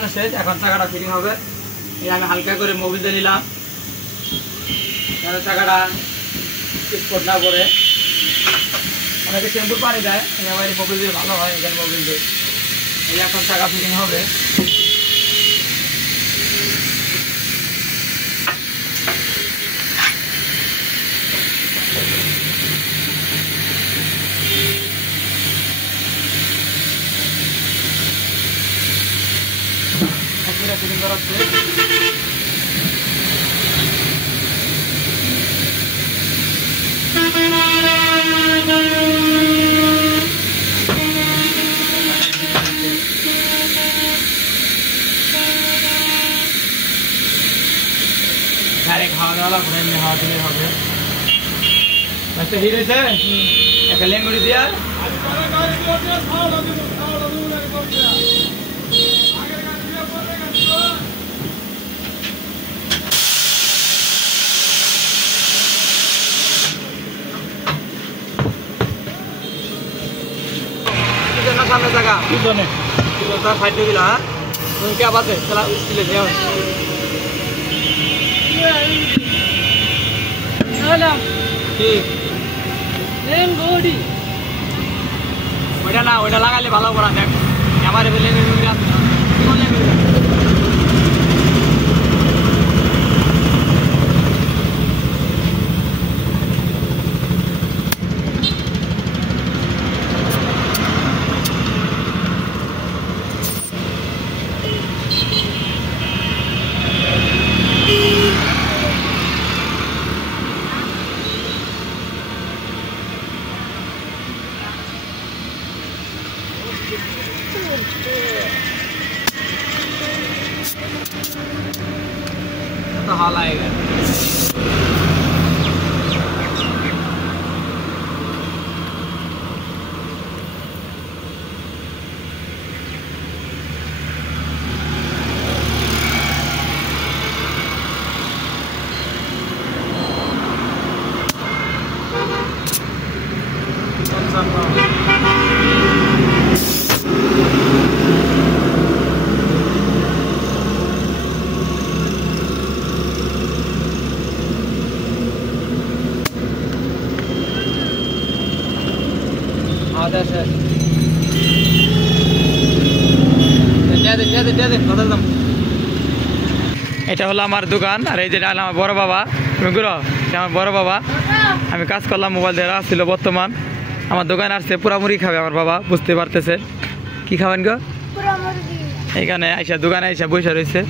লাগানো শেষ, এখন চাকাটা ফিটিং হবে। এই আমি হালকা করে মোবিল দিয়ে নিলাম, চাকাটা স্পট না করে। অনেকে শ্যাম্পুর পানি দেয়, আবার মোবিল দিয়ে ভালো হয়, এখানে মোবিল দিয়ে। এই এখন চাকা ফিটিং হবে। ফিটিং করাচ্ছে। ডাইরেক্ট হাওয়া দেওয়া লাগবে, এমনি হাওয়া দিলে হবে। আচ্ছা হিট হয়েছে, একটা লেঙ্গুড়ি দিয়া সামনে জায়গা পিছনে ফাইটে দিলা। হ্যাঁ কে আবার খেলা স্টিলে দেওয়া ওইটা না, ওইটা লাগালে ভালো করা দেখ। আমার तो हाल आएगा। এটা হলো আমার দোকান, আর এই যে আমার বড় বাবা, আমার বড় বাবা। আমি কাজ করলাম, মোবাইল দিয়ে আসছিল। বর্তমান আমার দোকানে আসছে, পুরা মুড়ি খাবে আমার বাবা, বুঝতে পারতেছে। কি খাবেন গো? এখানে আইসা দোকানে আইসা বসে রয়েছে।